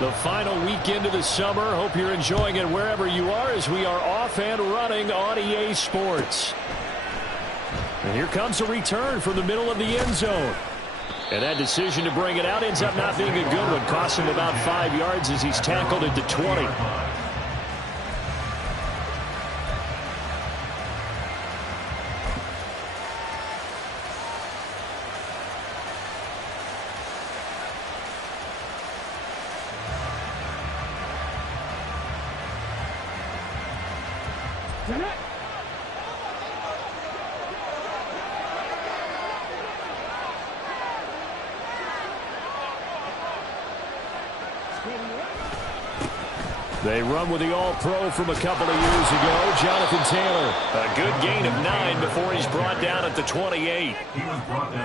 The final weekend of the summer. Hope you're enjoying it wherever you are as we are off and running on EA Sports. And here comes a return from the middle of the end zone. And that decision to bring it out ends up not being a good one. Costs him about 5 yards as he's tackled at the 20. They run with the All-Pro from a couple of years ago, Jonathan Taylor. A good gain of 9 before he's brought down at the 28.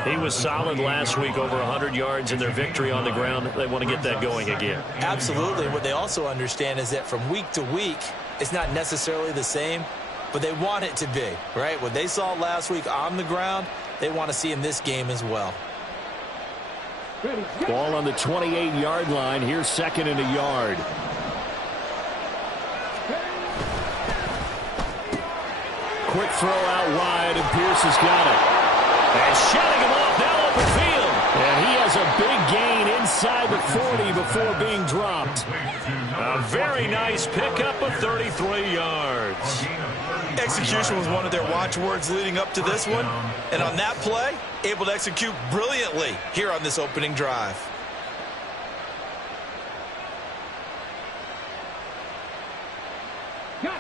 He was solid last week, over 100 yards in their victory on the ground. They want to get that going again. Absolutely. What they also understand is that from week to week, it's not necessarily the same, but they want it to be, right? What they saw last week on the ground, they want to see in this game as well. Ball on the 28-yard line. Here's 2nd and a yard. Quick throw out wide, and Pierce has got it. And shutting him off now open field. And he has a big gain inside the 40 before being dropped. A very nice pickup of 33 yards. Execution was one of their watchwords leading up to this one. And on that play, able to execute brilliantly here on this opening drive.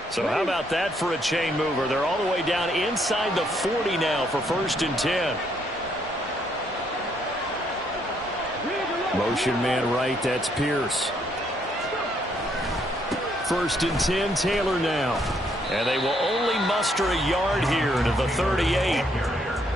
So how about that for a chain mover? They're all the way down inside the 40 now for 1st and 10. Motion man right, that's Pierce. 1st and 10, Taylor now. And they will only muster a yard here to the 38.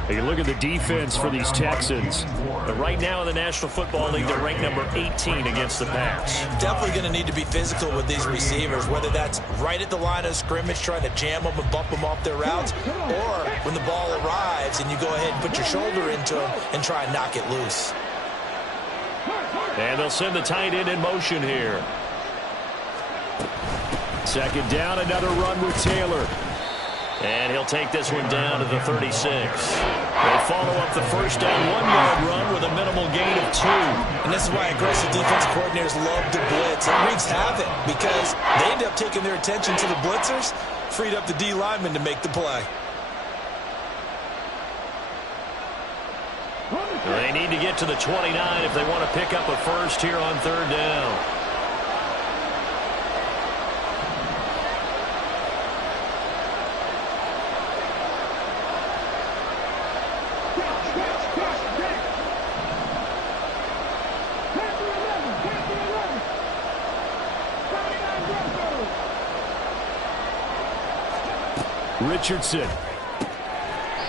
You look at the defense for these Texans. But right now in the National Football League, they're ranked number 18 against the pass. Definitely going to need to be physical with these receivers, whether that's right at the line of scrimmage trying to jam them and bump them off their routes, or when the ball arrives and you go ahead and put your shoulder into them and try and knock it loose. And they'll send the tight end in motion here. 2nd down, another run with Taylor. And he'll take this one down to the 36. They follow up the 1st down 1-yard run with a minimal gain of 2. And this is why aggressive defensive coordinators love to blitz. It wreaks havoc because they end up taking their attention to the blitzers, freed up the D lineman to make the play. They need to get to the 29 if they want to pick up a first here on 3rd down. Richardson.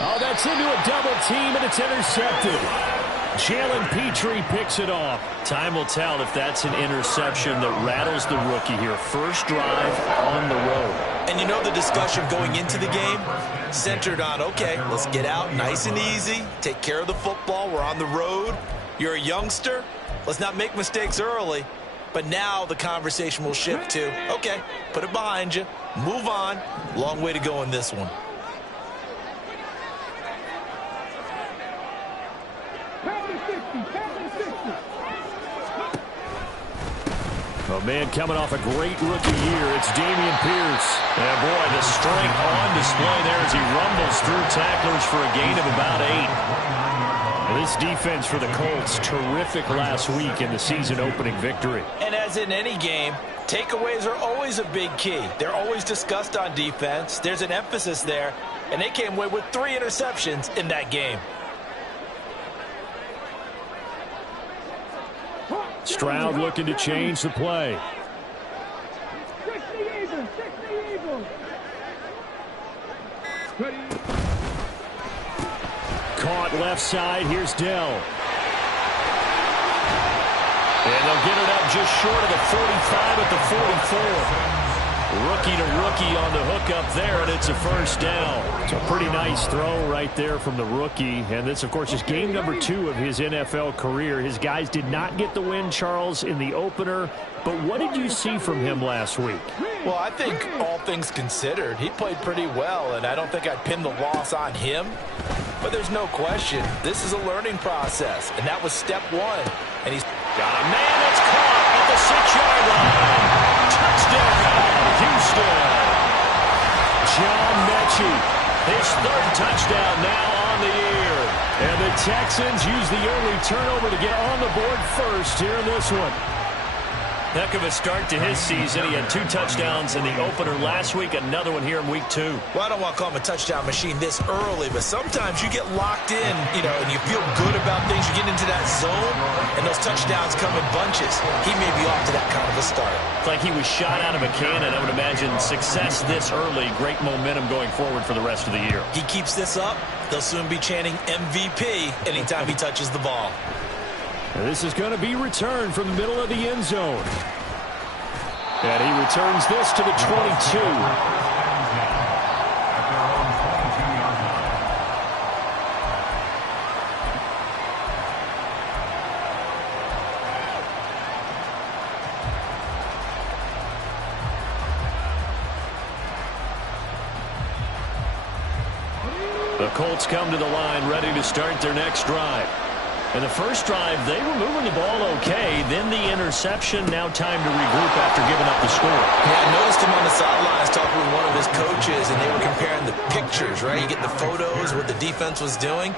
Oh, that's into a double team, and it's intercepted. Jalen Petrie picks it off. Time will tell if that's an interception that rattles the rookie here. First drive on the road. And you know the discussion going into the game centered on, okay, let's get out nice and easy, take care of the football, we're on the road. You're a youngster, let's not make mistakes early. But now the conversation will shift to, okay, put it behind you, move on. Long way to go in this one. Oh, man, coming off a great rookie year, it's Dameon Pierce. And, boy, the strength on display there as he rumbles through tacklers for a gain of about 8. This defense for the Colts, terrific last week in the season-opening victory. And as in any game, takeaways are always a big key. They're always discussed on defense. There's an emphasis there, and they came away with 3 interceptions in that game. Stroud looking to change the play. Caught left side. Here's Dell. And they'll get it up just short of the 45 at the 44. Rookie to rookie on the hook up there, and it's a first down. It's a pretty nice throw right there from the rookie. And this, of course, is game number 2 of his NFL career. His guys did not get the win, Charles, in the opener. But what did you see from him last week? Well, I think all things considered, he played pretty well, and I don't think I'd pin the loss on him. But there's no question, this is a learning process, and that was step 1. And he's got a man that's caught at the 6-yard line. Touchdown, Houston. John Mechie, his 3rd touchdown now on the year. And the Texans use the early turnover to get on the board first here in this one. Heck of a start to his season. He had 2 touchdowns in the opener last week, another one here in week 2. Well, I don't want to call him a touchdown machine this early, but sometimes you get locked in, and you feel good about things. You get into that zone, and those touchdowns come in bunches. He may be off to that kind of a start. It's like he was shot out of a cannon. I would imagine success this early, great momentum going forward for the rest of the year. He keeps this up, they'll soon be chanting MVP anytime he touches the ball. And this is going to be returned from the middle of the end zone. And he returns this to the 22. The Colts come to the line ready to start their next drive. In the first drive, they were moving the ball okay. Then the interception. Now time to regroup after giving up the score. Yeah, I noticed him on the sidelines talking with one of his coaches, and they were comparing the pictures, right? You get the photos, what the defense was doing.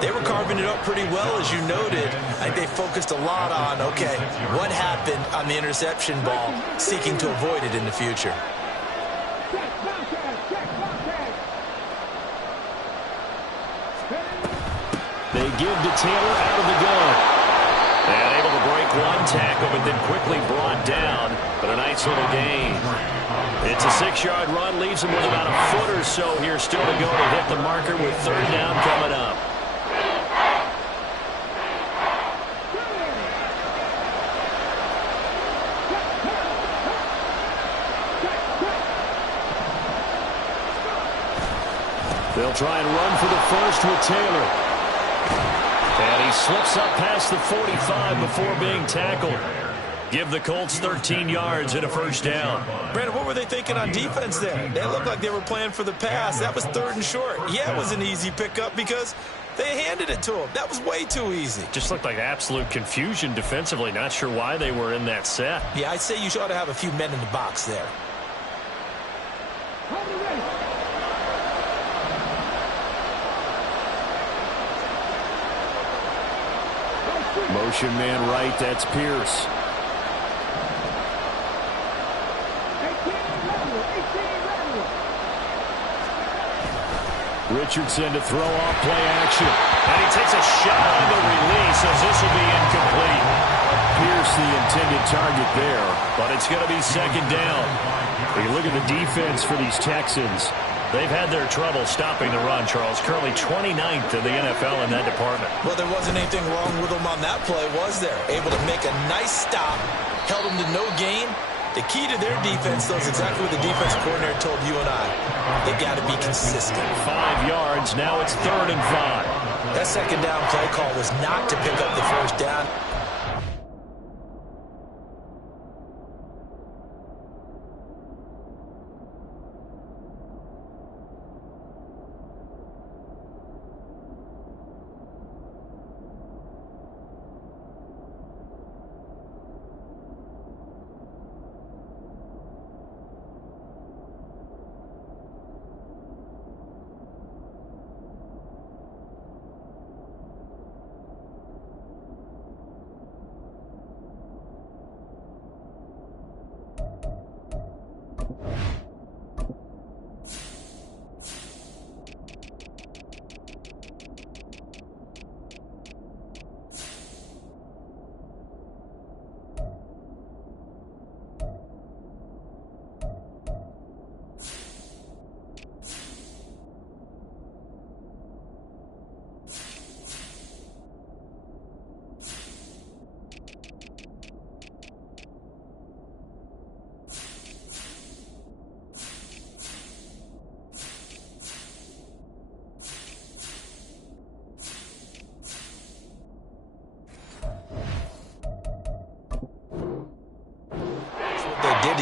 They were carving it up pretty well, as you noted. I think they focused a lot on, okay, what happened on the interception ball, seeking to avoid it in the future. They give to Taylor out of the gun. And able to break one tackle, but then quickly brought down. But a nice little gain. It's a 6-yard run. Leaves him with about a foot or so here still to go to hit the marker with 3rd down coming up. They'll try and run for the first with Taylor. And he slips up past the 45 before being tackled. Give the Colts 13 yards and a first down. Brandon, what were they thinking on defense there? They looked like they were playing for the pass. That was 3rd and short. Yeah, it was an easy pickup because they handed it to him. That was way too easy. Just looked like absolute confusion defensively. Not sure why they were in that set. Yeah, I'd say you ought to have a few men in the box there. Motion man right, that's Pierce. Richardson to throw off play action. And he takes a shot on the release as this will be incomplete. Pierce the intended target there, but it's going to be 2nd down. When you look at the defense for these Texans, they've had their trouble stopping the run, Charles. Currently 29th in the NFL in that department. Well, there wasn't anything wrong with them on that play, was there? Able to make a nice stop, held them to no gain. The key to their defense, though, is exactly what the defense coordinator told you and I. They got to be consistent. 5 yards. Now it's 3rd and 5. That 2nd down play call was not to pick up the first down.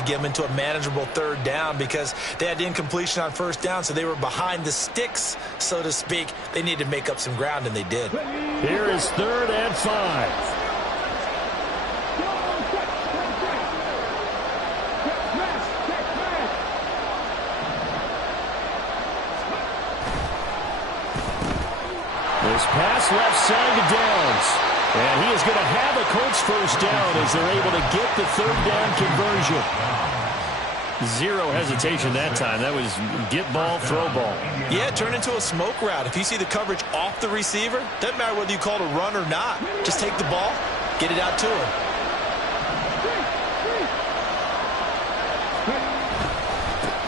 to get them into a manageable third down because they had incompletion on first down, so they were behind the sticks, so to speak. They needed to make up some ground, and they did. Here is 3rd and 5. This pass left side to Downs. And he is going to have a Colts first down as they're able to get the 3rd down conversion. Zero hesitation that time. That was get ball, throw ball. Yeah, turn into a smoke route. If you see the coverage off the receiver, doesn't matter whether you call it a run or not. Just take the ball, get it out to him.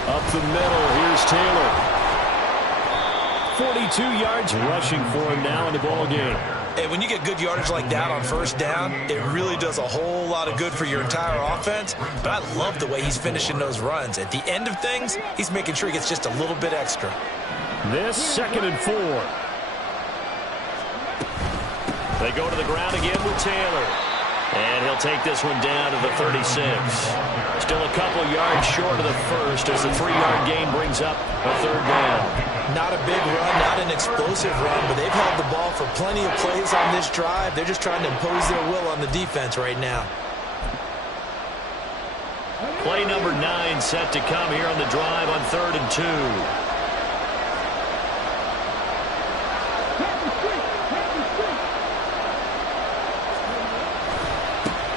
Up the middle, here's Taylor. 42 yards rushing for him now in the ball game. And when you get good yardage like that on first down, it really does a whole lot of good for your entire offense. But I love the way he's finishing those runs. At the end of things, he's making sure he gets just a little bit extra. This 2nd and 4. They go to the ground again with Taylor. And he'll take this one down to the 36. Still a couple yards short of the first as the 3-yard gain brings up a 3rd down. Not a big run, not an explosive run, but they've held the ball for plenty of plays on this drive. They're just trying to impose their will on the defense right now. Play number 9 set to come here on the drive on 3rd and 2.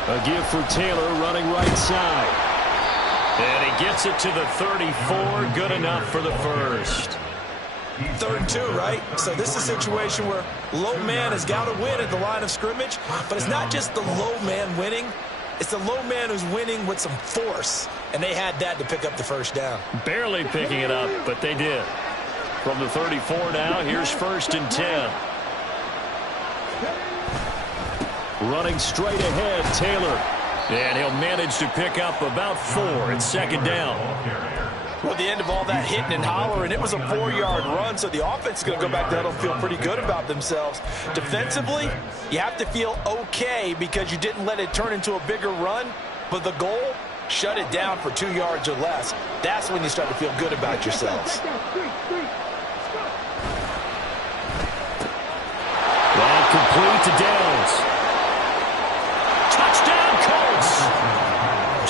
A give for Taylor running right side. And he gets it to the 34. Good enough for the first. 3rd and 2, right? So this is a situation where low man has got to win at the line of scrimmage, but it's not just the low man winning. It's the low man who's winning with some force, and they had that to pick up the first down. Barely picking it up, but they did. From the 34 now, here's 1st and 10. Running straight ahead, Taylor. And he'll manage to pick up about 4 at 2nd down. Well, at the end of all that hitting and hollering, it was a 4-yard run, so the offense is going to go back down and feel pretty good about themselves. Defensively, you have to feel okay because you didn't let it turn into a bigger run, but the goal, shut it down for 2 yards or less. That's when you start to feel good about yourselves. Ball complete to Downs. Touchdown, Colts!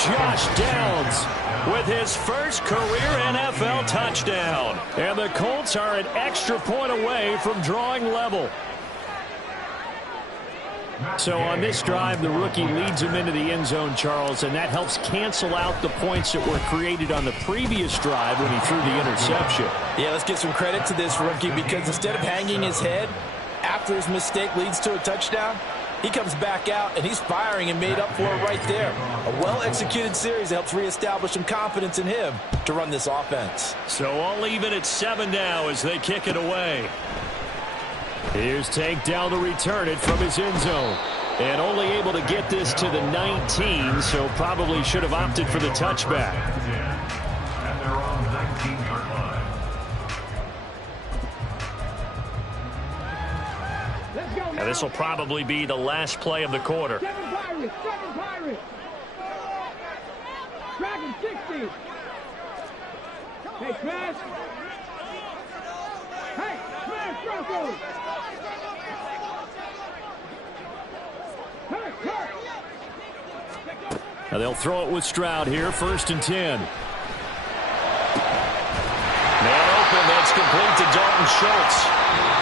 Josh Downs with his first career NFL touchdown. And the Colts are an extra point away from drawing level. So on this drive, the rookie leads him into the end zone, Charles, and that helps cancel out the points that were created on the previous drive when he threw the interception. Yeah, let's give some credit to this rookie because instead of hanging his head after his mistake leads to a touchdown, he comes back out, and he's firing and made up for it right there. A well-executed series that helps reestablish some confidence in him to run this offense. So all leave it at 7 now as they kick it away. Here's Tank down to return it from his end zone. And only able to get this to the 19, so probably should have opted for the touchback. And they're on the 19-yard line. And this will probably be the last play of the quarter. 7 Pirates. Dragon 60. Hey, smash. Hey, smash, Broncos. Now they'll throw it with Stroud here, 1st and 10. Man open, that's complete to Dalton Schultz.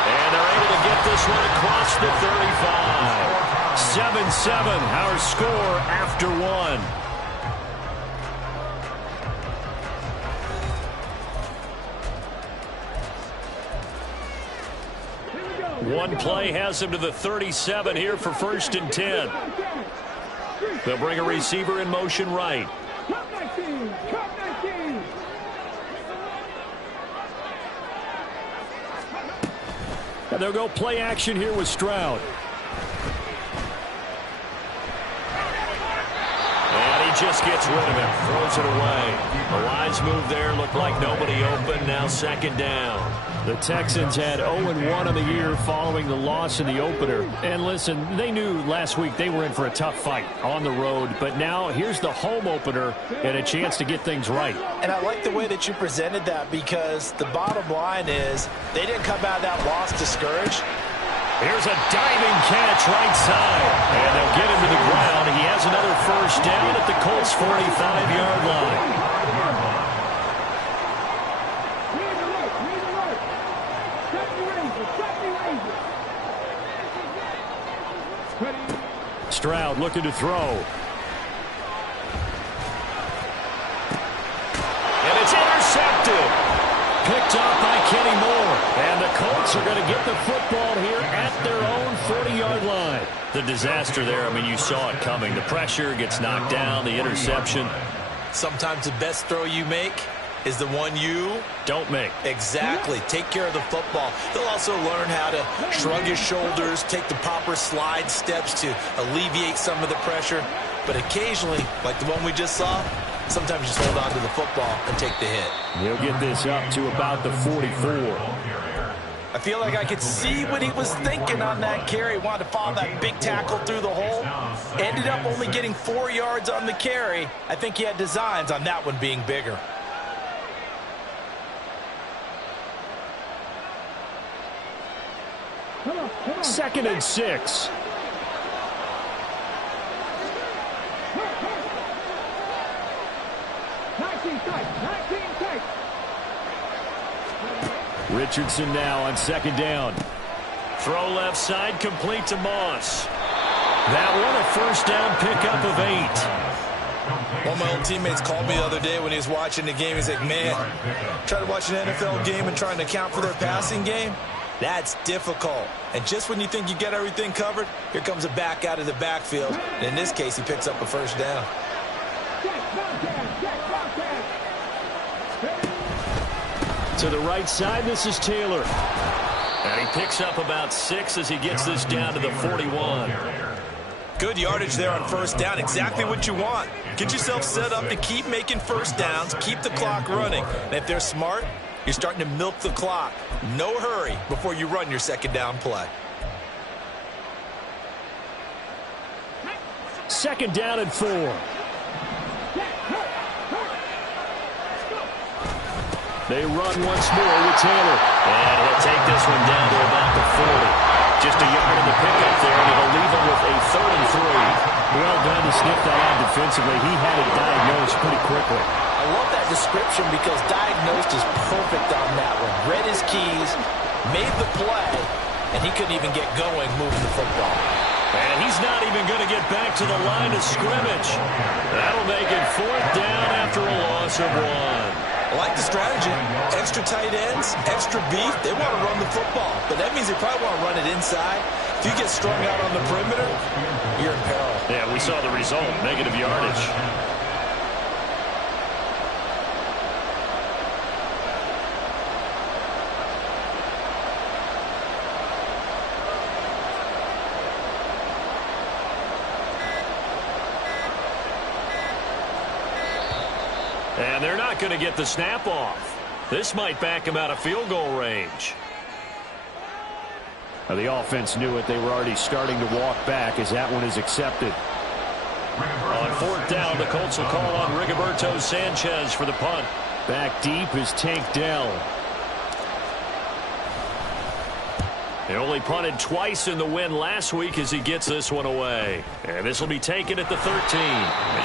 And they're able to get this one across the 35. 7-7, our score after 1. One play has him to the 37 here for 1st and 10. They'll bring a receiver in motion right. And they'll go play action here with Stroud. And he just gets rid of it, throws it away. A wise move there, looked like nobody open, now 2nd down. The Texans had 0-1 on the year following the loss in the opener. And listen, they knew last week they were in for a tough fight on the road. But now here's the home opener and a chance to get things right. And I like the way that you presented that, because the bottom line is they didn't come out of that loss discouraged. Here's a diving catch right side. And they'll get him to the ground. He has another first down at the Colts' 45-yard line. Stroud looking to throw. And it's intercepted. Picked off by Kenny Moore. And the Colts are going to get the football here at their own 40-yard line. The disaster there, I mean, you saw it coming. The pressure gets knocked down, the interception. Sometimes the best throw you make is the one you don't make. Exactly. Take care of the football. They'll also learn how to shrug his shoulders, take the proper slide steps to alleviate some of the pressure. But occasionally, like the one we just saw, sometimes just hold on to the football and take the hit. He'll get this up to about the 44. I feel like I could see what he was thinking on that carry. Wanted to follow that big tackle through the hole. Ended up only getting 4 yards on the carry. I think he had designs on that one being bigger. Second and 6. Richardson now on second down. Throw left side, complete to Moss. That one a first down pickup of 8. One of my old teammates called me the other day when he was watching the game. He's like, man, trying to watch an NFL game and trying to account for their passing game, that's difficult. And just when you think you get everything covered, here comes a back out of the backfield. And in this case, he picks up a first down. To the right side, this is Taylor. And he picks up about 6 as he gets this down to the 41. Good yardage there on first down. Exactly what you want. Get yourself set up to keep making first downs, keep the clock running. And if they're smart, you're starting to milk the clock. No hurry before you run your second down play. Second down and 4. They run once more with Taylor. And he'll take this one down to about the 40. Just a yard in the pickup there, and it'll leave him with a 3rd and 3. Well done to sniff that out defensively. He had it diagnosed pretty quickly. I love that description because diagnosed is perfect on that one. Read his keys, made the play, and he couldn't even get going moving the football. And he's not even going to get back to the line of scrimmage. That'll make it 4th down after a loss of 1. I like the strategy. Extra tight ends, extra beef. They want to run the football, but that means they probably want to run it inside. If you get strung out on the perimeter, you're in peril. Yeah, we saw the result, negative yardage. And they're not going to get the snap off. This might back him out of field goal range. Now the offense knew it. They were already starting to walk back as that one is accepted. On 4th down, the Colts will call on Rigoberto Sanchez for the punt. Back deep is Tank Dell. He only punted twice in the win last week as he gets this one away. And this will be taken at the 13.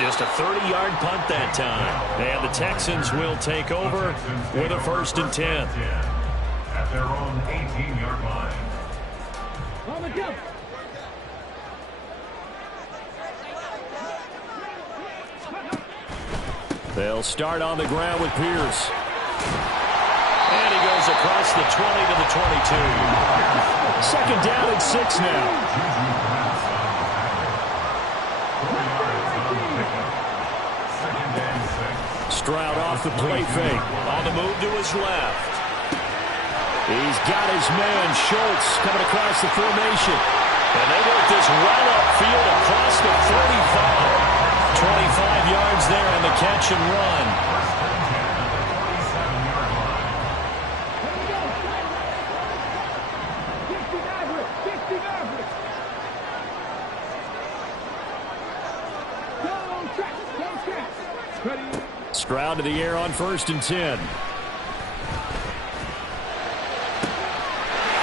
Just a 30-yard punt that time. And the Texans will take over with a 1st and 10. At their own 18-yard line. They'll start on the ground with Pierce. And he goes across the 20 to the 22. Second down and 6 now. Stroud off the play fake. On the move to his left. He's got his man, Schultz, coming across the formation. And they work this well upfield across the 45. 25 yards there on the catch and run. Stroud to the air on 1st and 10.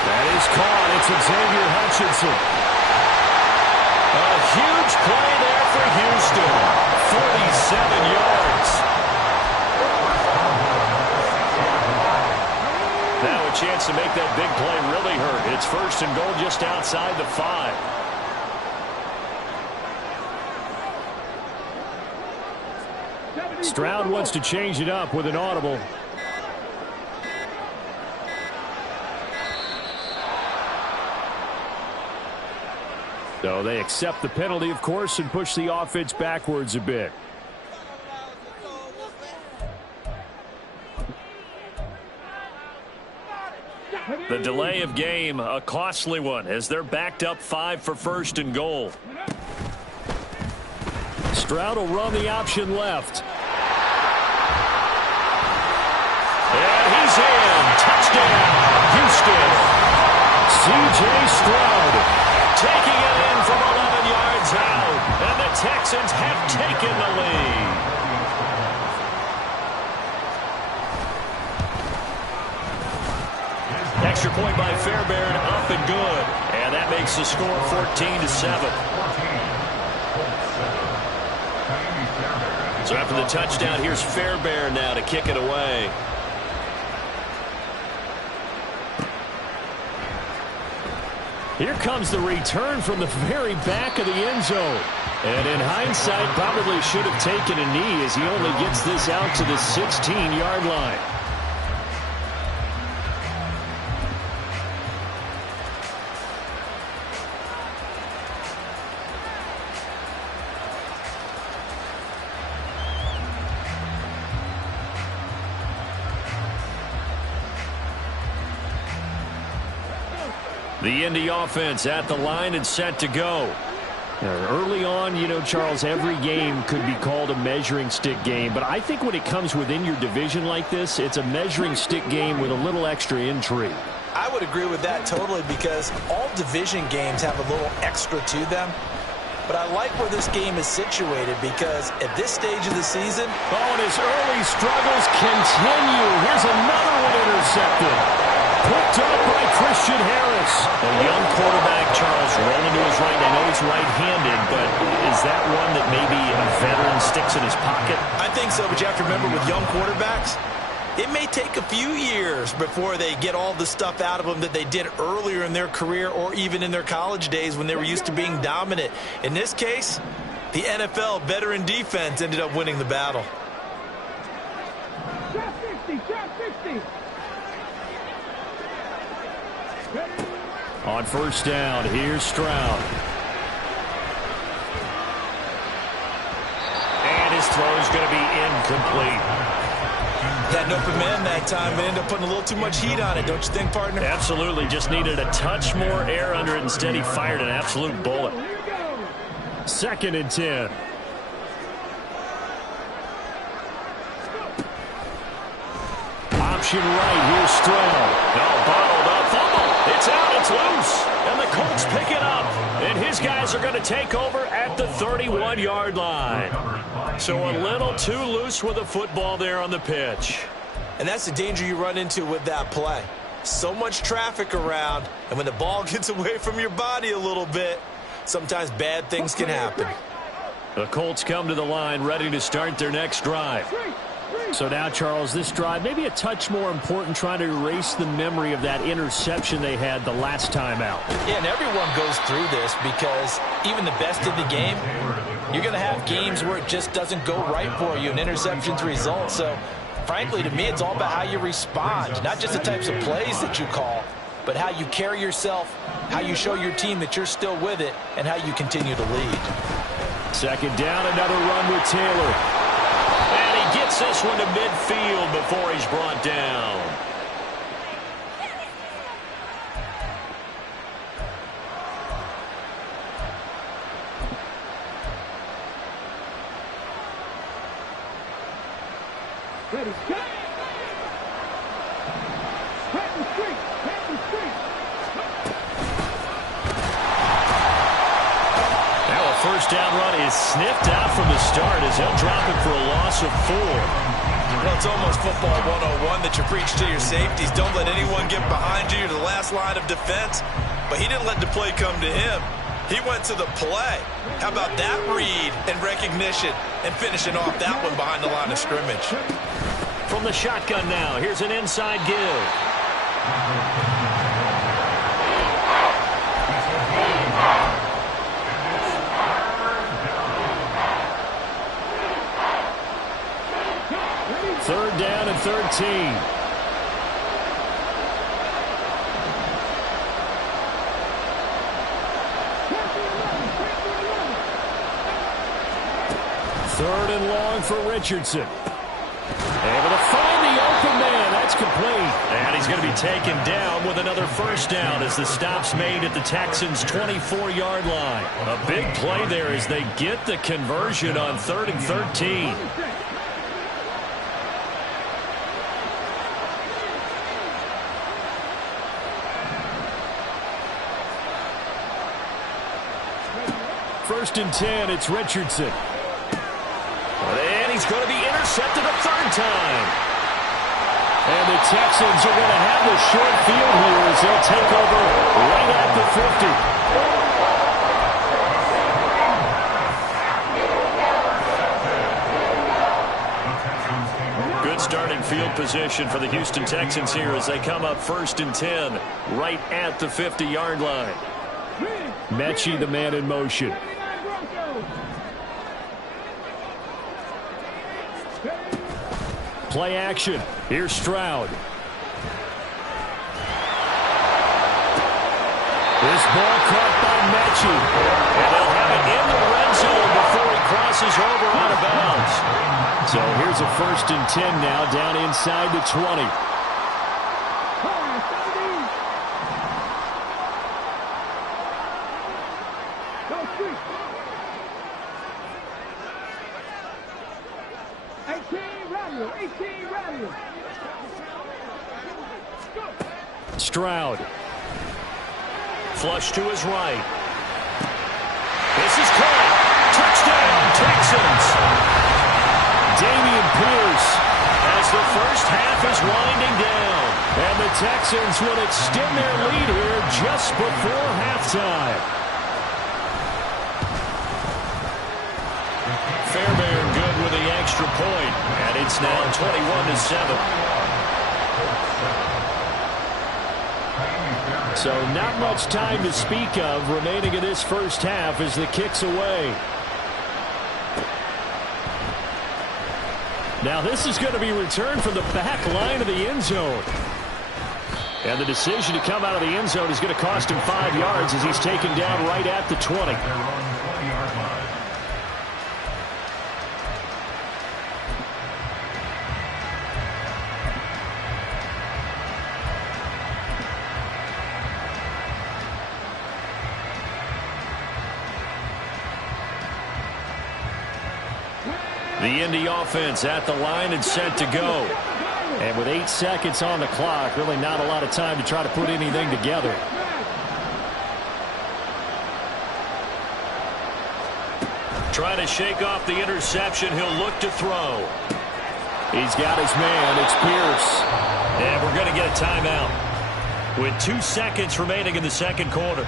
That is caught. It's Xavier Hutchinson. A huge play there for Houston. 47 yards. Now a chance to make that big play really hurt. It's 1st and goal just outside the 5. Stroud wants to change it up with an audible. So they accept the penalty, of course, and push the offense backwards a bit. The delay of game, a costly one, as they're backed up 5 for 1st and goal. Stroud will run the option left. And he's in. Touchdown, Houston. C.J. Stroud taking it in from 11 yards out. And the Texans have taken the lead. Extra point by Fairbairn, up and good. And that makes the score 14-7. So after the touchdown, here's Fairbairn now to kick it away. Here comes the return from the very back of the end zone. And in hindsight, probably should have taken a knee as he only gets this out to the 16-yard line. The Indy offense at the line and set to go. Early on, you know, Charles, every game could be called a measuring stick game. But I think when it comes within your division like this, it's a measuring stick game with a little extra intrigue. I would agree with that totally because all division games have a little extra to them. But I like where this game is situated because at this stage of the season... Oh, and his early struggles continue. Here's another one intercepted. Picked up by Christian Harris. A young quarterback, Charles, rolling to his right. I know he's right-handed, but is that one that maybe a veteran sticks in his pocket? I think so, but you have to remember with young quarterbacks, it may take a few years before they get all the stuff out of them that they did earlier in their career or even in their college days when they were used to being dominant. In this case, the NFL veteran defense ended up winning the battle. Trap 60, trap 60. On 1st down, here's Stroud. And his throw's going to be incomplete. Had an open man that time, but ended up putting a little too much heat on it, don't you think, partner? Absolutely. Just needed a touch more air under it. Instead, he fired an absolute bullet. 2nd and 10. Option right, here's Stroud. No, bottled up, fumble. It's out, it's loose. And the Colts pick it up. And his guys are going to take over at the 31-yard line. So a little too loose with the football there on the pitch. And that's the danger you run into with that play. So much traffic around, and when the ball gets away from your body a little bit, sometimes bad things can happen. The Colts come to the line ready to start their next drive. So now, Charles, this drive maybe a touch more important, trying to erase the memory of that interception they had the last time out. Yeah, and everyone goes through this because even the best in the game, you're going to have games where it just doesn't go right for you and interceptions result. So, frankly, to me, it's all about how you respond, not just the types of plays that you call, but how you carry yourself, how you show your team that you're still with it, and how you continue to lead. 2nd down, another run with Taylor. And he gets this one to midfield before he's brought down. Ready, cut. Patton Street, Patton Street. Now a first down run is sniffed out from the start as he'll drop it for a loss of 4. Well, it's almost football 101 that you preach to your safeties. Don't let anyone get behind you. You're the last line of defense. But he didn't let the play come to him. He went to the play. How about that read and recognition and finishing off that one behind the line of scrimmage? From the shotgun now, here's an inside give. Third down and 13. Third and long for Richardson. Able to find the open man. That's complete. And he's going to be taken down with another first down as the stop's made at the Texans' 24-yard line. A big play there as they get the conversion on 3rd and 13. First and 10, it's Richardson. And he's going to be intercepted a third time. And the Texans are going to have the short field here as they'll take over right at the 50. Good starting field position for the Houston Texans here as they come up first and 10 right at the 50-yard line. Mechie, the man in motion. Play action. Here's Stroud. This ball caught by Mechie. And they'll have it in the red zone before he crosses over out of bounds. So here's a first and 10 now down inside the 20. Stroud. Flush to his right. This is caught. Touchdown, Texans. Damian Pierce as the first half is winding down. And the Texans will extend their lead here just before halftime. Fairbairn good with the extra point. And it's now 21-7. So not much time to speak of remaining in this first half as the kick's away. Now this is going to be returned from the back line of the end zone. And the decision to come out of the end zone is going to cost him 5 yards as he's taken down right at the 20. The Indy offense at the line and set to go. And with 8 seconds on the clock, really not a lot of time to try to put anything together. Trying to shake off the interception. He'll look to throw. He's got his man. It's Pierce. And we're going to get a timeout with 2 seconds remaining in the second quarter.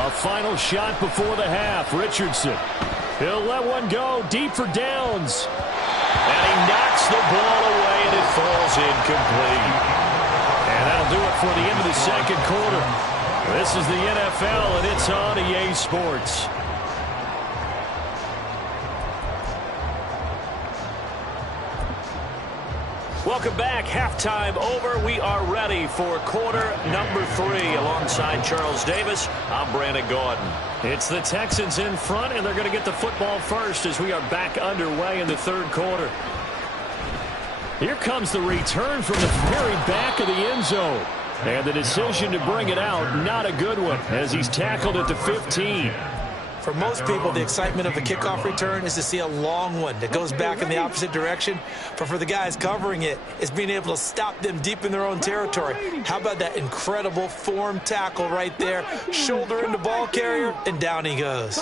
A final shot before the half. Richardson. He'll let one go deep for downs. And he knocks the ball away, and it falls incomplete. And that'll do it for the end of the second quarter. This is the NFL, and it's on EA Sports. Welcome back. Halftime over. We are ready for quarter number 3. Alongside Charles Davis, I'm Brandon Gordon. It's the Texans in front, and they're going to get the football first as we are back underway in the third quarter. Here comes the return from the very back of the end zone. And the decision to bring it out, not a good one, as he's tackled at the 15. For most people, the excitement of the kickoff return is to see a long one that goes back in the opposite direction. But for the guys covering it, it's being able to stop them deep in their own territory. How about that incredible form tackle right there? Shoulder into ball carrier, and down he goes.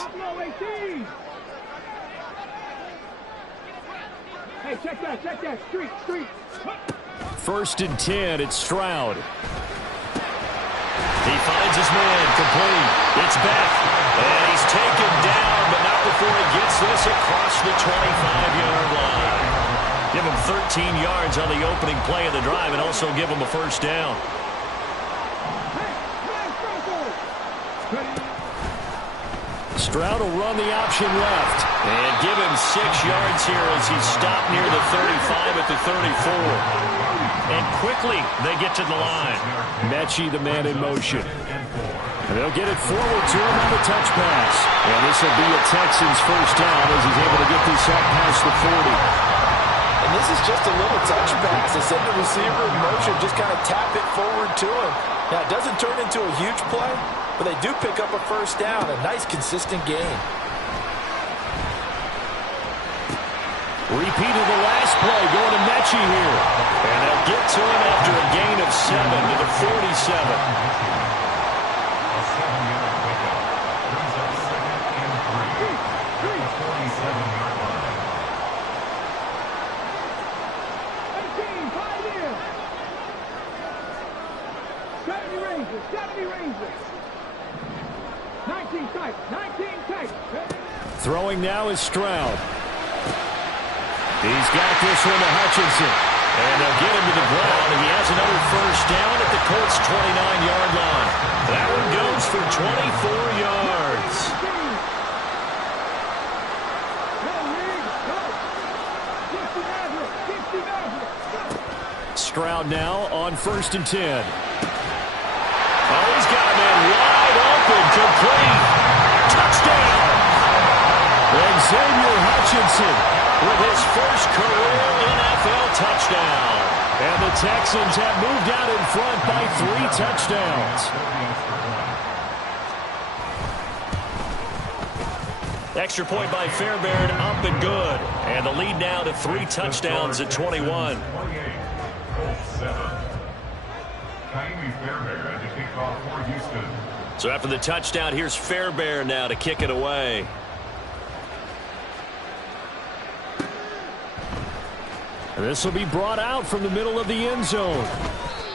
Hey, check that. Street. 1st and 10, it's Stroud. He finds his man, complete. It's back, and he's taken down, but not before he gets this across the 25-yard line. Give him 13 yards on the opening play of the drive and also give him a first down. Stroud will run the option left and give him 6 yards here as he's stopped near the 35 at the 34. And quickly they get to the line. Mechie, the man in motion. And they'll get it forward to him on the touch pass. And this will be a Texans first down as he's able to get this up past the 40. And this is just a little touch pass. They send the receiver in motion, just kind of tap it forward to him. Now, it doesn't turn into a huge play, but they do pick up a first down. A nice, consistent gain. Repeat of the last play, going to Mechie here. And they'll get to him after a gain of 7 to the 47. A 7-yard pickup brings up 2nd and 3 at the 47-yard line. 18, 5 in. 70 Rangers. 19 tight. Throwing now is Stroud. He's got this one to Hutchinson. And they'll get him to the ground, and he has another first down at the Colts' 29-yard line. That one goes for 24 yards. Stroud now on 1st and 10. Oh, he's got a man wide open, complete. Touchdown! Xavier Hutchinson with his first career NFL touchdown. And the Texans have moved out in front by 3 touchdowns. Extra point by Fairbairn, up and good. And the lead now to 3 touchdowns at 21. 28-7. Taimi Fairbairn to kick off for Houston. So after the touchdown, here's Fairbairn now to kick it away. This will be brought out from the middle of the end zone.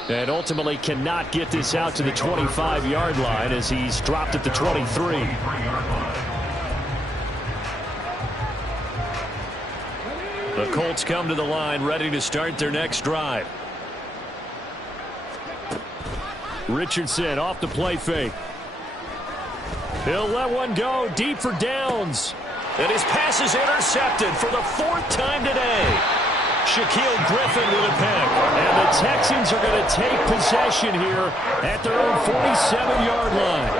And ultimately cannot get this out to the 25-yard line as he's dropped at the 23. The Colts come to the line ready to start their next drive. Richardson off the play fake. He'll let one go deep for downs. And his pass is intercepted for the 4th time today. Shaquille Griffin with a pick. And the Texans are going to take possession here at their own 47-yard line.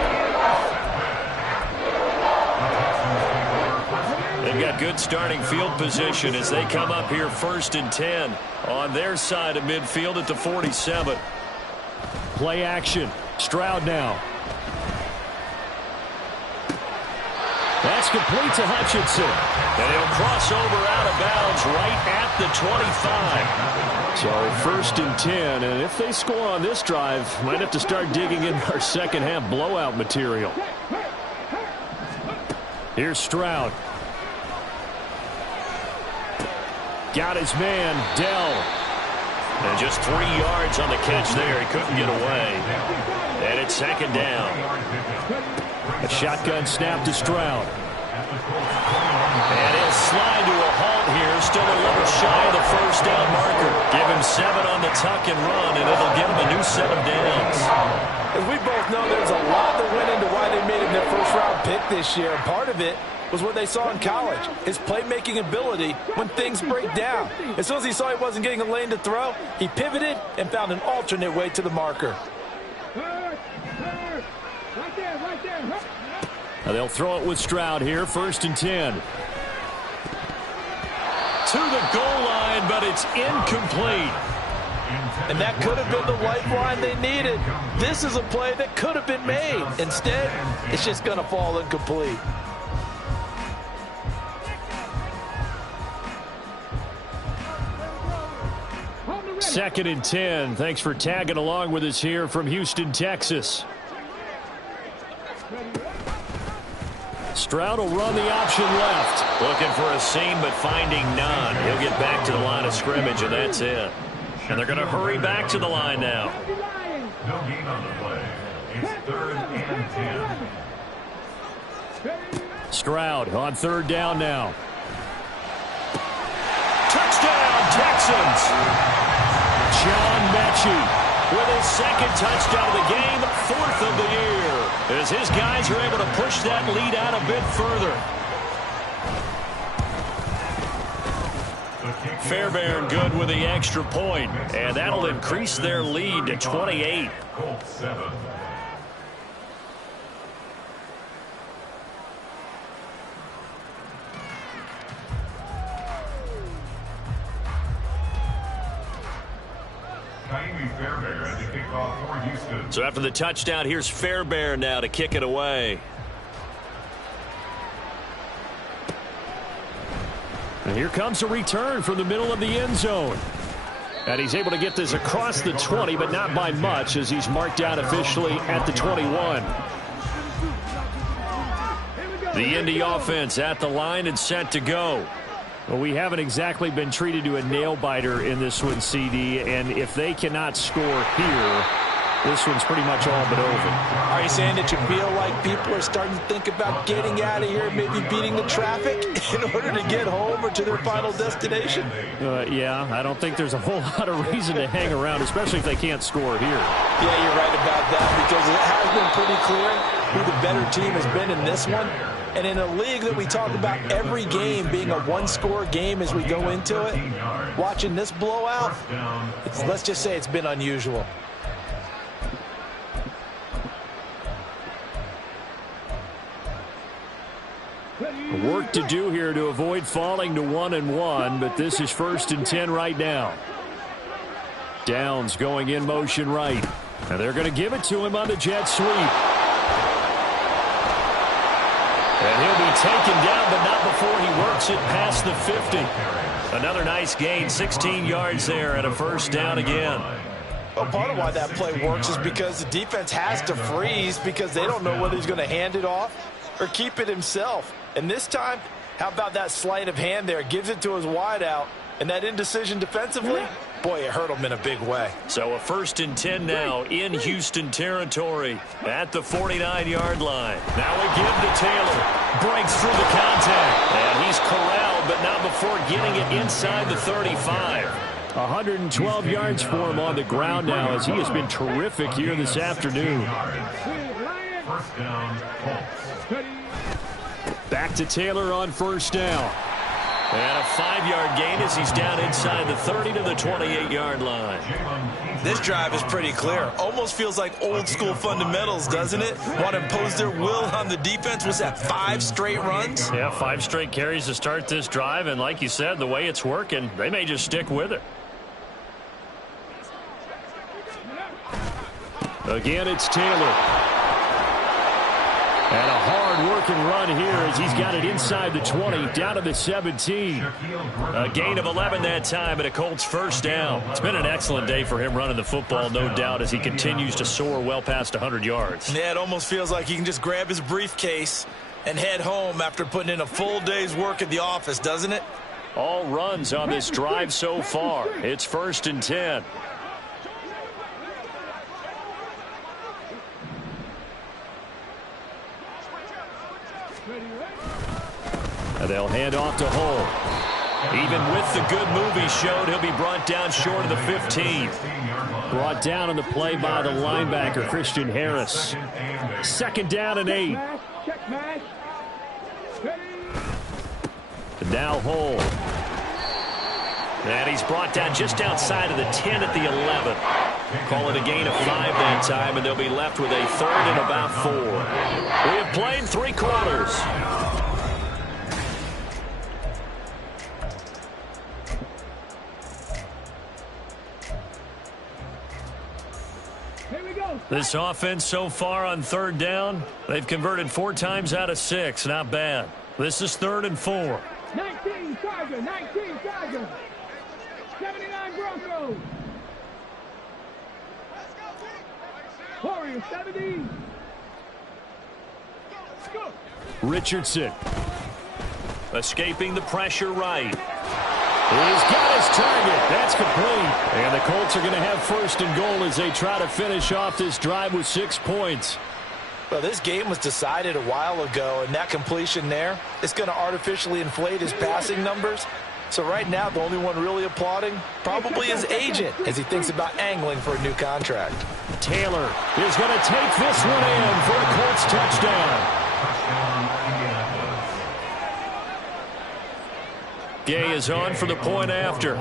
They've got good starting field position as they come up here 1st and 10 on their side of midfield at the 47. Play action. Stroud now. That's complete to Hutchinson. And he'll cross over out of bounds right at the 25. So 1st and 10. And if they score on this drive, might have to start digging in our second half blowout material. Here's Stroud. Got his man, Dell. And just 3 yards on the catch there. He couldn't get away. And it's 2nd down. A shotgun snap to Stroud. And he'll slide to a halt here. Still a little shy of the first down marker. Give him 7 on the tuck and run, and it'll give him a new set of downs. As we both know, there's a lot that went into why they made him their first-round pick this year. Part of it was what they saw in college, his playmaking ability when things break down. As soon as he saw he wasn't getting a lane to throw, he pivoted and found an alternate way to the marker. Now they'll throw it with Stroud here, 1st and 10. To the goal line, but it's incomplete. And that could have been the lifeline they needed. This is a play that could have been made. Instead, it's just going to fall incomplete. Second and 10. Thanks for tagging along with us here from Houston, Texas. Stroud will run the option left. Looking for a seam, but finding none. He'll get back to the line of scrimmage, and that's it. And they're going to hurry back to the line now. No gain on the play. It's 3rd and 10. Stroud on 3rd down now. Touchdown, Texans! John Mechie with his 2nd touchdown of the game, 4th of the year, as his guys are able to push that lead out a bit further. Fairbairn good with the extra point, and that'll increase their lead to 28. Colts 7. Fairbairn to kick off for Houston. So after the touchdown, here's Fairbairn now to kick it away. And here comes a return from the middle of the end zone. And he's able to get this across the 20, but not by much, as he's marked down officially at the 21. The Indy offense at the line and set to go. Well, we haven't exactly been treated to a nail-biter in this one, CD, and if they cannot score here, this one's pretty much all but over. Are you saying that you feel like people are starting to think about getting out of here, maybe beating the traffic in order to get home or to their final destination? Yeah, I don't think there's a whole lot of reason to hang around, especially if they can't score here. Yeah, you're right about that, because it has been pretty clear who the better team has been in this one. And in a league that we talk about every game being a one-score game as we go into it, watching this blowout, let's just say it's been unusual. Work to do here to avoid falling to 1-1, but this is 1st and 10 right now. Downs going in motion right, and they're going to give it to him on the jet sweep. And he'll be taken down, but not before he works it past the 50. Another nice gain, 16 yards there, and a 1st down again. Well, part of why that play works is because the defense has to freeze because they don't know whether he's going to hand it off or keep it himself. And this time, how about that sleight of hand there? Gives it to his wideout, and that indecision defensively, boy, it hurt him in a big way. So a 1st and 10 now in Houston territory at the 49-yard line. Now we give to Taylor. Breaks through the contact. And he's corralled, but not before getting it inside the 35. 112 yards for him on the ground now, as he has been terrific here this afternoon. 1st down, Colts. Back to Taylor on 1st down. And a 5-yard gain as he's down inside the 30 to the 28-yard line. This drive is pretty clear. Almost feels like old-school fundamentals, doesn't it? Want to impose their will on the defense. Was that 5 straight runs? Yeah, 5 straight carries to start this drive. And like you said, the way it's working, they may just stick with it. Again, it's Taylor. And a hard-working run here as he's got it inside the 20, down to the 17. A gain of 11 that time, and a Colts 1st down. It's been an excellent day for him running the football, no doubt, as he continues to soar well past 100 yards. Yeah, it almost feels like he can just grab his briefcase and head home after putting in a full day's work at the office, doesn't it? All runs on this drive so far. It's 1st and 10. And they'll hand off to Hull. Even with the good move he showed, he'll be brought down short of the 15. Brought down on the play by the linebacker, Christian Harris. 2nd down and 8. And now Hull. And he's brought down just outside of the 10 at the 11. Call it a gain of 5 that time, and they'll be left with a 3rd and about 4. We have played 3 quarters. This offense so far on third down, they've converted 4 times out of 6. Not bad. This is 3rd and 4. 19 Tiger, 19 Tiger. 79 Broncos. Warriors 70. Go. Richardson. Escaping the pressure right. He's got his target. That's complete. And the Colts are going to have 1st and goal as they try to finish off this drive with 6 points. Well, this game was decided a while ago, and that completion there is going to artificially inflate his passing numbers. So right now, the only one really applauding probably his agent as he thinks about angling for a new contract. Taylor is going to take this one in for a Colts touchdown. Gay is on for the point after.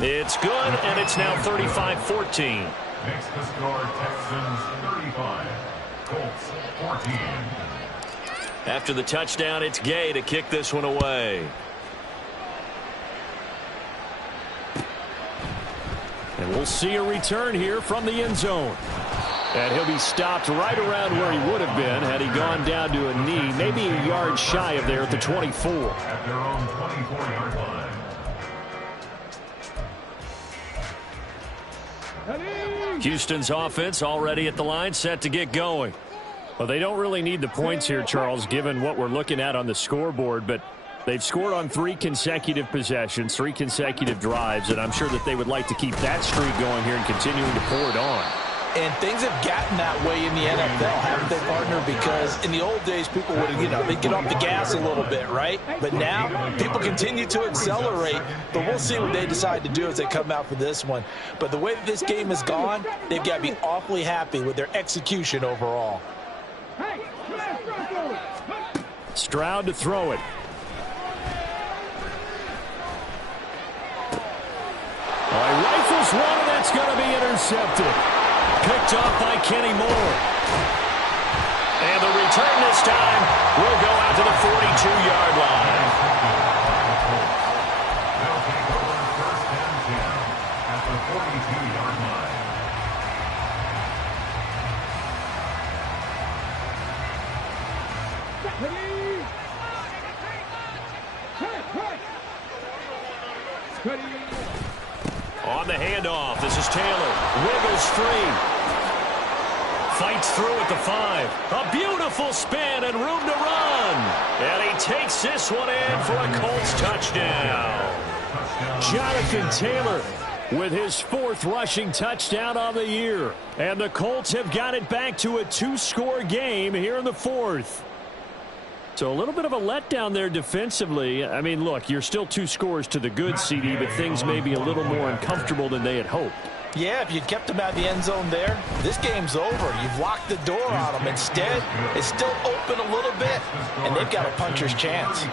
It's good, and it's now 35-14. Makes the score Texans 35, Colts 14. After the touchdown, it's Gay to kick this one away. And we'll see a return here from the end zone. And he'll be stopped right around where he would have been had he gone down to a knee, maybe a yard shy of there at the 24. At their own 24-yard line. Houston's offense already at the line, set to get going. Well, they don't really need the points here, Charles, given what we're looking at on the scoreboard, but they've scored on 3 consecutive possessions, 3 consecutive drives, and I'm sure that they would like to keep that streak going here and continuing to pour it on. And things have gotten that way in the NFL, haven't they, partner? Because in the old days, people would, they'd get off the gas a little bit, right? But now, people continue to accelerate. But we'll see what they decide to do as they come out for this one. But the way that this game has gone, they've got to be awfully happy with their execution overall. Stroud to throw it. He rifles one, and that's going to be intercepted. Picked off by Kenny Moore. And the return this time will go out to the 42-yard line. They'll take over 1st and 10 at the 42-yard line. On the handoff, this is Taylor. Wiggles free. Fights through at the 5. A beautiful spin and room to run. And he takes this one in for a Colts touchdown. Jonathan Taylor with his 4th rushing touchdown on the year. And the Colts have got it back to a 2-score game here in the 4th. So a little bit of a letdown there defensively. I mean, look, you're still 2 scores to the good, CD, but things may be a little more uncomfortable than they had hoped. Yeah, if you'd kept them out of the end zone there, this game's over. You've locked the door on them. Instead, it's still open a little bit, and they've got a puncher's chance.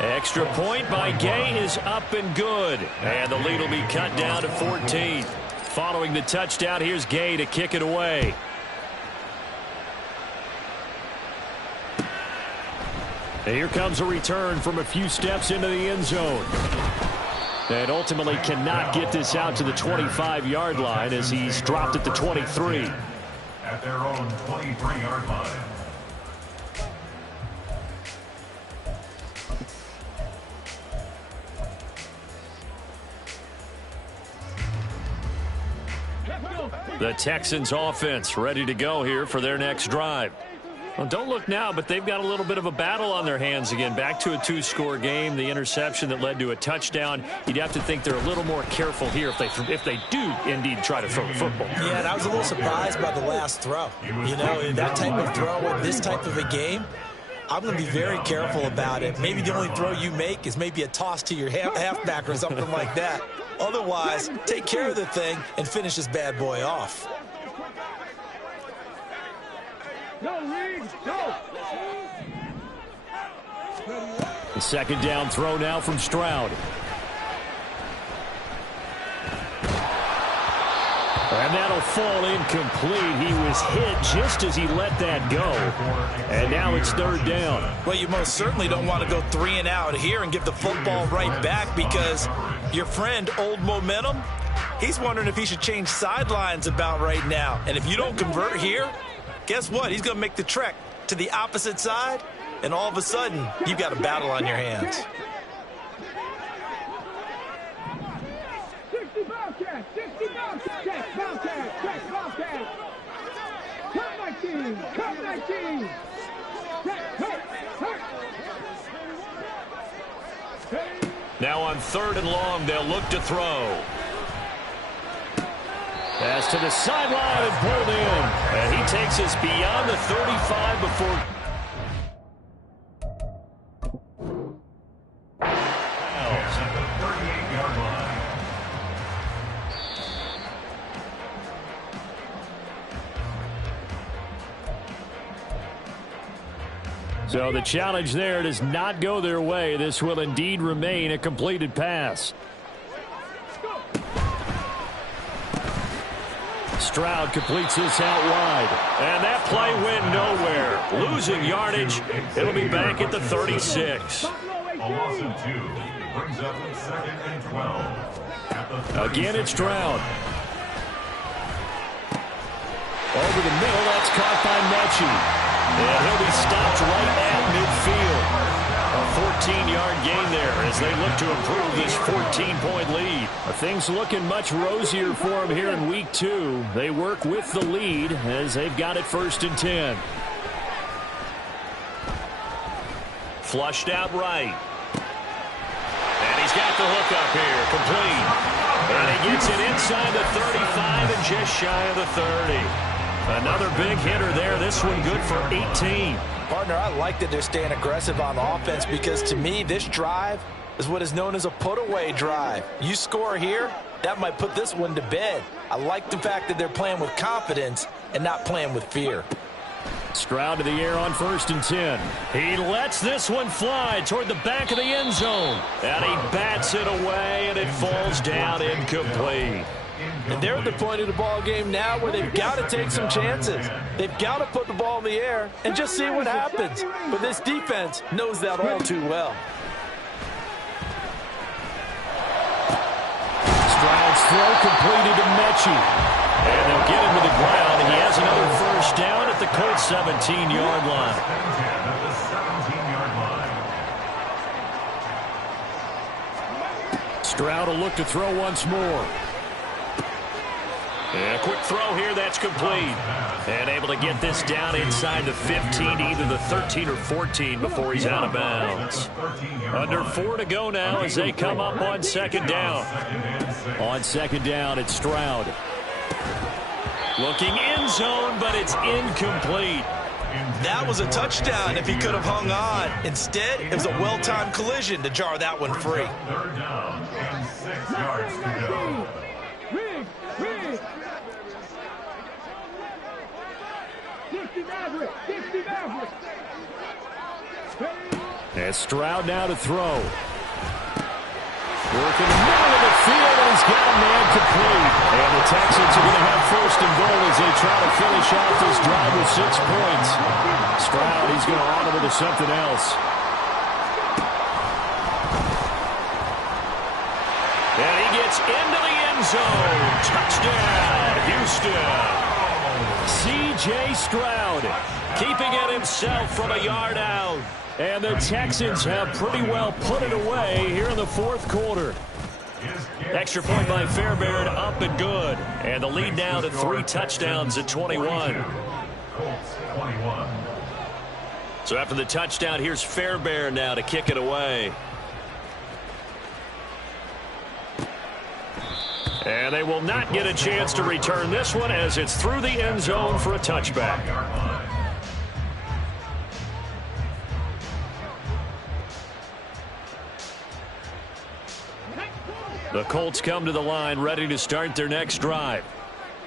Extra point by Gay is up and good. And the lead will be cut down to 14. Following the touchdown, here's Gay to kick it away. And here comes a return from a few steps into the end zone. And ultimately cannot get this out to the 25-yard line as he's dropped at the 23. At their own 23-yard line. The Texans offense ready to go here for their next drive. Well, don't look now, but they've got a little bit of a battle on their hands again. Back to a 2-score game. The interception that led to a touchdown. You'd have to think they're a little more careful here if they do indeed try to throw the football. Yeah, and I was a little surprised by the last throw. That type of throw in this type of a game, I'm going to be very careful about it. Maybe the only throw you make is maybe a toss to your halfback or something like that. Otherwise, take care of the thing and finish this bad boy off. No, Reed, go. The 2nd down throw now from Stroud. And that'll fall incomplete. He was hit just as he let that go. And now it's 3rd down. Well, you most certainly don't want to go 3 and out here and give the football right back because your friend, Old Momentum, He's wondering if he should change sidelines about right now. And if you don't convert here, guess what? He's going to make the trek to the opposite side, and all of a sudden, you've got a battle on your hands. 60 Bobcat, 60 Bobcat, check, Bobcat, check, Bobcat. Come 19, come 19. Check, hurt, hurt. Now on 3rd and long, they'll look to throw. Pass to the sideline and pulled in. And he takes us beyond the 35 before. At the 38-yard line. So the challenge there does not go their way. This will indeed remain a completed pass. Stroud completes this out wide. And that play went nowhere. Losing yardage. It'll be back at the 36. A loss of 2. Brings up 2nd and 12. At the Again, it's Stroud. Over the middle, that's caught by Mechie. And he'll be stopped right at midfield. A 14-yard gain there as they look to improve this 14-point lead. Things looking much rosier for them here in week 2. They work with the lead as they've got it 1st and 10. Flushed out right. And he's got the hook up here, complete. And he gets it inside the 35 and just shy of the 30. Another big hitter there. This one good for 18. Partner, I like that they're staying aggressive on offense because to me, this drive is what is known as a put-away drive. You score here, that might put this one to bed. I like the fact that they're playing with confidence and not playing with fear. Stroud to the air on 1st and 10. He lets this one fly toward the back of the end zone. And he bats it away, and it falls down incomplete. And they're at the point of the ball game now where they've got to take some chances. They've got to put the ball in the air and just see what happens. But this defense knows that all too well. Stroud's throw completed to Mechie. And they'll get him to the ground, and he has another 1st down at the Colts 17-yard line. At the 17-yard line. Stroud will look to throw once more. And a quick throw here, that's complete. And able to get this down inside the 15 to either the 13 or 14 before he's out of bounds. Under 4 to go now as they come up on 2nd down. On 2nd down, it's Stroud. Looking end zone, but it's incomplete. That was a touchdown if he could have hung on. Instead, it was a well-timed collision to jar that one free. 3rd down and 6 yards to go. Rig, rig. 60 Maverick, 60 Maverick. And Stroud now to throw. Working the middle of the field, and he's got a man complete. And the Texans are going to have 1st and goal as they try to finish off this drive with 6 points. Stroud, he's going to audible to something else. And he gets into the end zone. Touchdown, Houston. C.J. Stroud keeping it himself from a yard out. And the Texans have pretty well put it away here in the 4th quarter. Extra point by Fairbairn, up and good. And the lead now to 3 touchdowns at 21. Colts 21. So after the touchdown, here's Fairbairn now to kick it away. And they will not get a chance to return this one as it's through the end zone for a touchback. The Colts come to the line ready to start their next drive.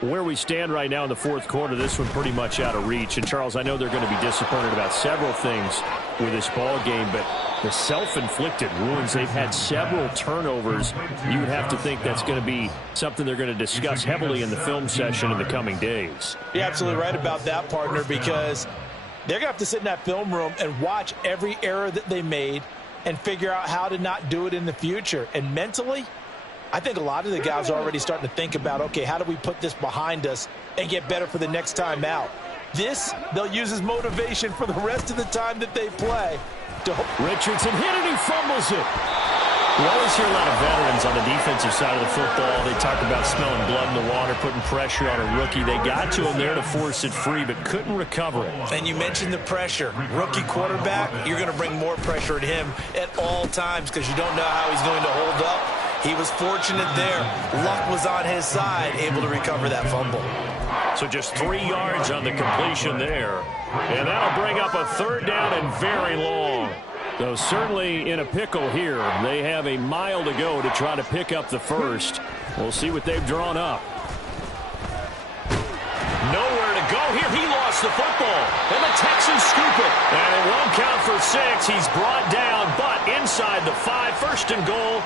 Where we stand right now in the 4th quarter, this one pretty much out of reach. And, Charles, I know they're going to be disappointed about several things with this ball game, but the self-inflicted wounds, they've had several turnovers. You would have to think that's going to be something they're going to discuss heavily in the film session in the coming days. You're absolutely right about that, partner, because they're going to have to sit in that film room and watch every error that they made and figure out how to not do it in the future. And mentally, I think a lot of the guys are already starting to think about, okay, how do we put this behind us and get better for the next time out? This, they'll use as motivation for the rest of the time that they play. Richardson hit it, he fumbles it. We always hear a lot of veterans on the defensive side of the football. They talk about smelling blood in the water, putting pressure on a rookie. They got to him there to force it free, but couldn't recover it. And you mentioned the pressure. Rookie quarterback, you're going to bring more pressure at him at all times because you don't know how he's going to hold up. He was fortunate there. Luck was on his side, able to recover that fumble. So just 3 yards on the completion there. And that'll bring up a 3rd down and very long. So certainly in a pickle here. They have a mile to go to try to pick up the first. We'll see what they've drawn up. Nowhere to go here. He lost the football. And the Texans scoop it. And it won't count for 6. He's brought down, but inside the 5. 1st and goal.